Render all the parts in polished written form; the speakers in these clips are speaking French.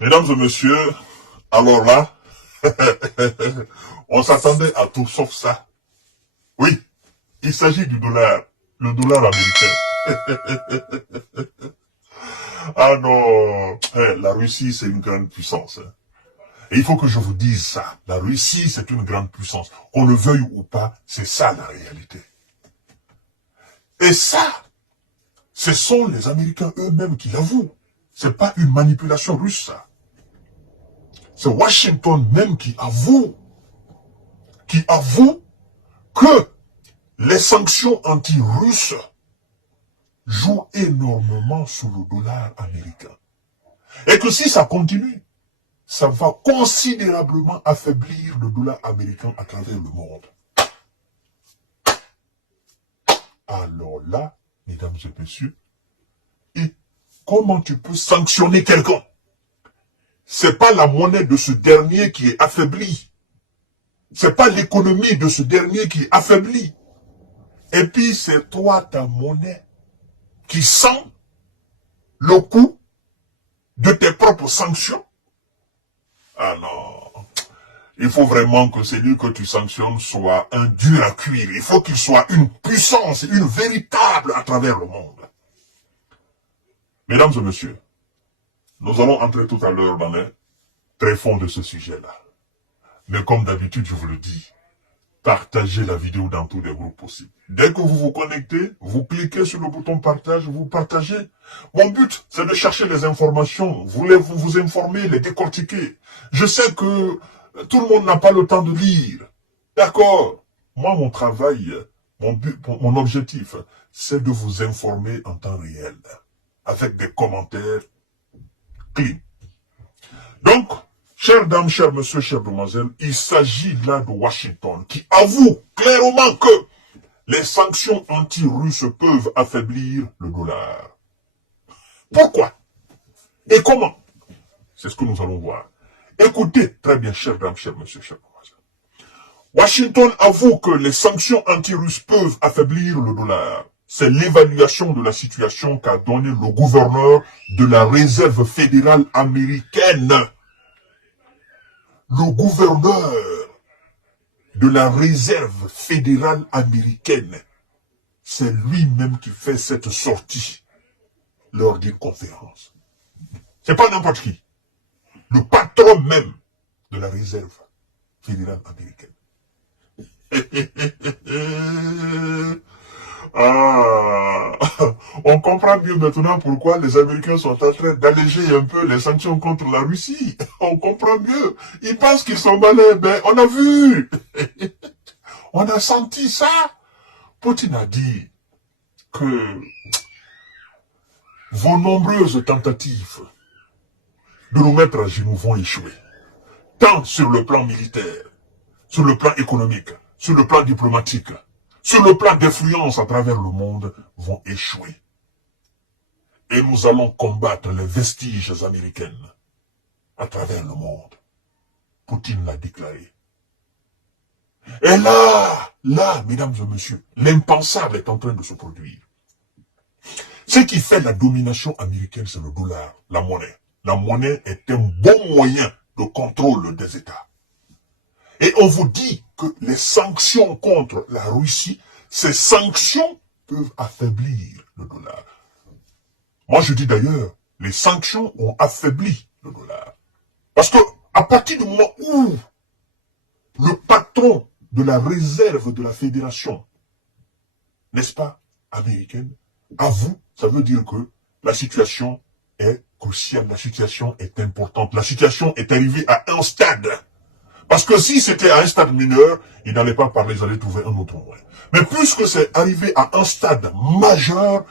Mesdames et messieurs, alors là, on s'attendait à tout sauf ça. Oui, il s'agit du dollar, le dollar américain. Ah non, la Russie c'est une grande puissance. Et il faut que je vous dise ça. La Russie c'est une grande puissance. Qu'on le veuille ou pas, c'est ça la réalité. Et ça, ce sont les Américains eux-mêmes qui l'avouent. C'est pas une manipulation russe, ça. C'est Washington même qui avoue que les sanctions anti-russes jouent énormément sur le dollar américain. Et que si ça continue, ça va considérablement affaiblir le dollar américain à travers le monde. Alors là, mesdames et messieurs, et comment tu peux sanctionner quelqu'un? C'est pas la monnaie de ce dernier qui est affaiblie. C'est pas l'économie de ce dernier qui est affaiblie. Et puis c'est toi, ta monnaie, qui sent le coût de tes propres sanctions. Ah non. Il faut vraiment que celui que tu sanctionnes soit un dur à cuire. Il faut qu'il soit une puissance, une véritable à travers le monde. Mesdames et messieurs, nous allons entrer tout à l'heure dans les tréfonds de ce sujet-là. Mais comme d'habitude, je vous le dis, partagez la vidéo dans tous les groupes possibles. Dès que vous vous connectez, vous cliquez sur le bouton partage, vous partagez. Mon but, c'est de chercher les informations, vous informer, les décortiquer. Je sais que tout le monde n'a pas le temps de lire. D'accord. Moi, mon travail, mon objectif, c'est de vous informer en temps réel, avec des commentaires clean. Donc, chères dames, chers messieurs, chères demoiselles, il s'agit là de Washington qui avoue clairement que les sanctions anti-russes peuvent affaiblir le dollar. Pourquoi? Et comment? C'est ce que nous allons voir. Écoutez très bien, chères dames, chers messieurs, chères demoiselles. Washington avoue que les sanctions anti-russes peuvent affaiblir le dollar. C'est l'évaluation de la situation qu'a donné le gouverneur de la Réserve fédérale américaine. Le gouverneur de la Réserve fédérale américaine, c'est lui-même qui fait cette sortie lors d'une conférence. C'est pas n'importe qui. Le patron même de la Réserve fédérale américaine. Ah, on comprend mieux maintenant pourquoi les Américains sont en train d'alléger un peu les sanctions contre la Russie. On comprend mieux. Ils pensent qu'ils sont malins, mais on a vu. On a senti ça. Poutine a dit que vos nombreuses tentatives de nous mettre à genoux vont échouer. Tant sur le plan militaire, sur le plan économique, sur le plan diplomatique, sur le plan d'influence à travers le monde, vont échouer. Et nous allons combattre les vestiges américains à travers le monde. Poutine l'a déclaré. Et là, mesdames et messieurs, l'impensable est en train de se produire. Ce qui fait la domination américaine, c'est le dollar, la monnaie. La monnaie est un bon moyen de contrôle des États. Et on vous dit que les sanctions contre la Russie, ces sanctions peuvent affaiblir le dollar. Moi, je dis d'ailleurs, les sanctions ont affaibli le dollar. Parce que à partir du moment où le patron de la réserve de la fédération, n'est-ce pas, américaine, avoue, ça veut dire que la situation est cruciale, la situation est importante, la situation est arrivée à un stade. Parce que si c'était à un stade mineur, il n'allait pas parler, ils allaient trouver un autre moyen. Mais puisque c'est arrivé à un stade majeur,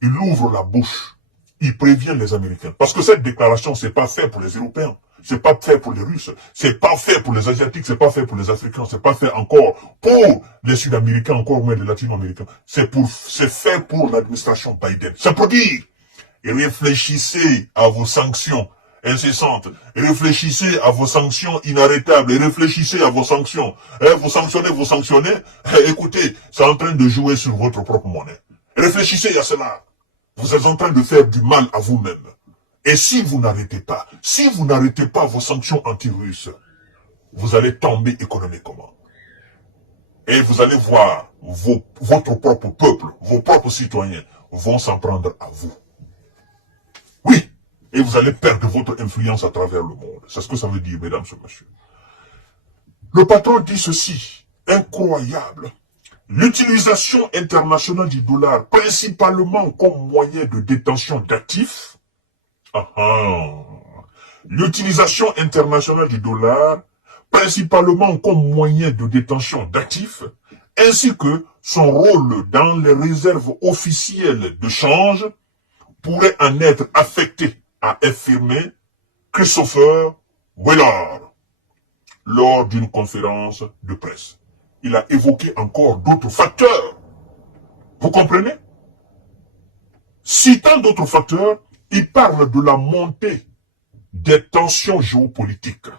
il ouvre la bouche, il prévient les Américains. Parce que cette déclaration, c'est pas fait pour les Européens, c'est pas fait pour les Russes, c'est pas fait pour les Asiatiques, c'est pas fait pour les Africains, c'est pas fait encore pour les Sud-Américains, encore moins les Latino-Américains. C'est fait pour l'administration Biden. C'est pour dire, et réfléchissez à vos sanctions incessantes, et réfléchissez à vos sanctions inarrêtables, et réfléchissez à vos sanctions. Vous sanctionnez, écoutez, c'est en train de jouer sur votre propre monnaie. Réfléchissez à cela. Vous êtes en train de faire du mal à vous-même. Et si vous n'arrêtez pas vos sanctions anti-russes, vous allez tomber économiquement. Et vous allez voir votre propre peuple, vos propres citoyens vont s'en prendre à vous. Oui, et vous allez perdre votre influence à travers le monde. C'est ce que ça veut dire, mesdames et messieurs. Le patron dit ceci, incroyable. L'utilisation internationale du dollar, principalement comme moyen de détention d'actifs. L'utilisation internationale du dollar, principalement comme moyen de détention d'actifs, ainsi que son rôle dans les réserves officielles de change, pourrait en être affecté, a affirmé Christopher Willard lors d'une conférence de presse. Il a évoqué encore d'autres facteurs. Vous comprenez? Citant d'autres facteurs, il parle de la montée des tensions géopolitiques.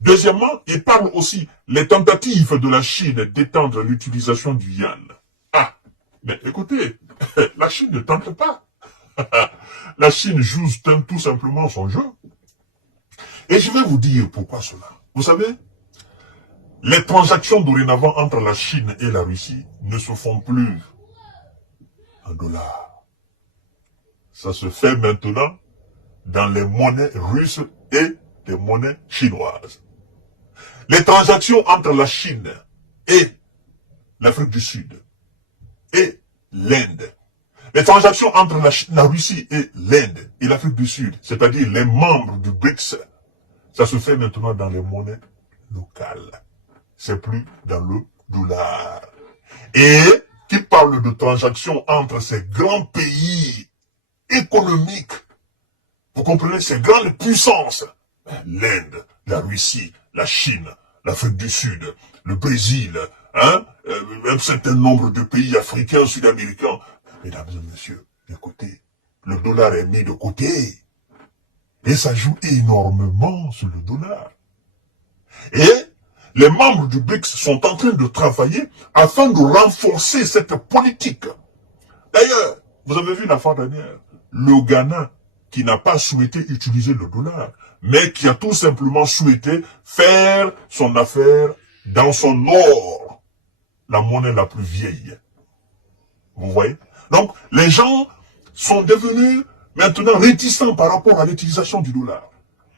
Deuxièmement, il parle aussi les tentatives de la Chine d'étendre l'utilisation du yuan. Ah, mais écoutez, la Chine ne tente pas. La Chine joue tout simplement son jeu. Et je vais vous dire pourquoi cela. Vous savez, les transactions dorénavant entre la Chine et la Russie ne se font plus en dollars. Ça se fait maintenant dans les monnaies russes et les monnaies chinoises. Les transactions entre la Chine et l'Afrique du Sud et l'Inde, les transactions entre la Russie et l'Inde et l'Afrique du Sud, c'est-à-dire les membres du BRICS, ça se fait maintenant dans les monnaies locales. C'est plus dans le dollar. Et qui parle de transactions entre ces grands pays économiques, vous comprenez, ces grandes puissances, l'Inde, la Russie, la Chine, l'Afrique du Sud, le Brésil, un certain nombre de pays africains, sud-américains. Mesdames et messieurs, écoutez, le dollar est mis de côté. Et ça joue énormément sur le dollar. Et les membres du BRICS sont en train de travailler afin de renforcer cette politique. D'ailleurs, vous avez vu la fois dernière, le Ghana, qui n'a pas souhaité utiliser le dollar, mais qui a tout simplement souhaité faire son affaire dans son or, la monnaie la plus vieille. Vous voyez? Donc, les gens sont devenus maintenant réticents par rapport à l'utilisation du dollar.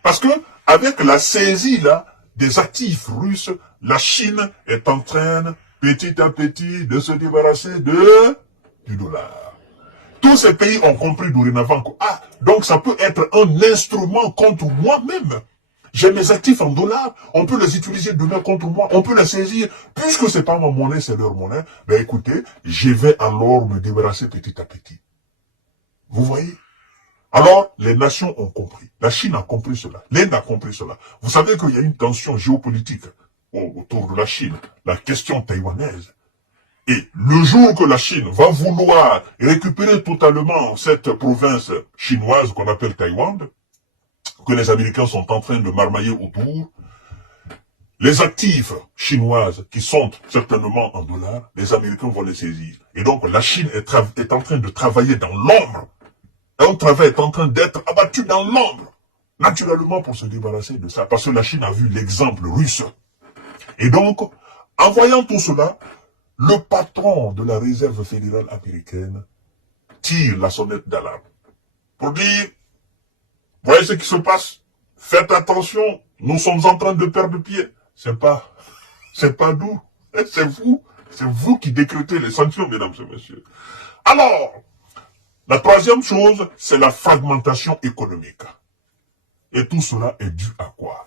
Parce que, avec la saisie là, des actifs russes, la Chine est en train, petit à petit, de se débarrasser du dollar. Tous ces pays ont compris dorénavant que, donc ça peut être un instrument contre moi-même. J'ai mes actifs en dollars, on peut les utiliser demain contre moi, on peut les saisir. Puisque c'est pas ma monnaie, c'est leur monnaie, ben écoutez, je vais alors me débarrasser petit à petit. Vous voyez? Alors, les nations ont compris. La Chine a compris cela. L'Inde a compris cela. Vous savez qu'il y a une tension géopolitique autour de la Chine, la question taïwanaise. Et le jour que la Chine va vouloir récupérer totalement cette province chinoise qu'on appelle Taïwan, que les Américains sont en train de marmailler autour, les actifs chinoises qui sont certainement en dollars, les Américains vont les saisir. Et donc la Chine est en train de travailler dans l'ombre. Un travail est en train d'être abattu dans l'ombre, naturellement pour se débarrasser de ça, parce que la Chine a vu l'exemple russe. Et donc, en voyant tout cela, le patron de la réserve fédérale américaine tire la sonnette d'alarme pour dire, voyez ce qui se passe, faites attention, nous sommes en train de perdre pied. C'est pas nous, c'est vous qui décrétez les sanctions, mesdames et messieurs. Alors, la troisième chose, c'est la fragmentation économique. Et tout cela est dû à quoi?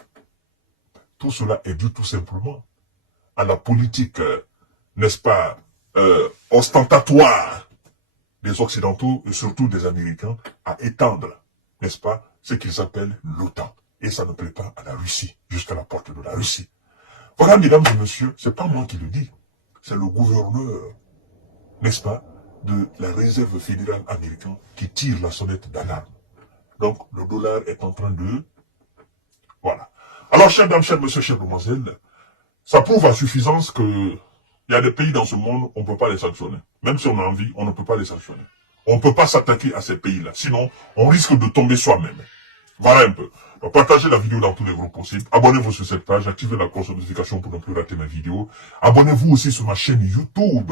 Tout cela est dû tout simplement à la politique, n'est-ce pas, ostentatoire des Occidentaux et surtout des Américains à étendre, n'est-ce pas, ce qu'ils appellent l'OTAN. Et ça ne plaît pas à la Russie, jusqu'à la porte de la Russie. Voilà, mesdames et messieurs, c'est pas moi qui le dis, c'est le gouverneur, n'est-ce pas, de la réserve fédérale américaine qui tire la sonnette d'alarme. Donc, le dollar est en train de... Voilà. Alors, chers dames, chers messieurs, chères demoiselles, ça prouve à suffisance que il y a des pays dans ce monde, on ne peut pas les sanctionner. Même si on a envie, on ne peut pas les sanctionner. On ne peut pas s'attaquer à ces pays-là. Sinon, on risque de tomber soi-même. Voilà un peu. Donc, partagez la vidéo dans tous les groupes possibles. Abonnez-vous sur cette page. Activez la cloche de notification pour ne plus rater mes vidéos. Abonnez-vous aussi sur ma chaîne YouTube.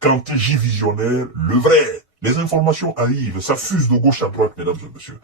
Kanté J Visionnaire, le vrai. Les informations arrivent. Ça fuse de gauche à droite, mesdames et messieurs.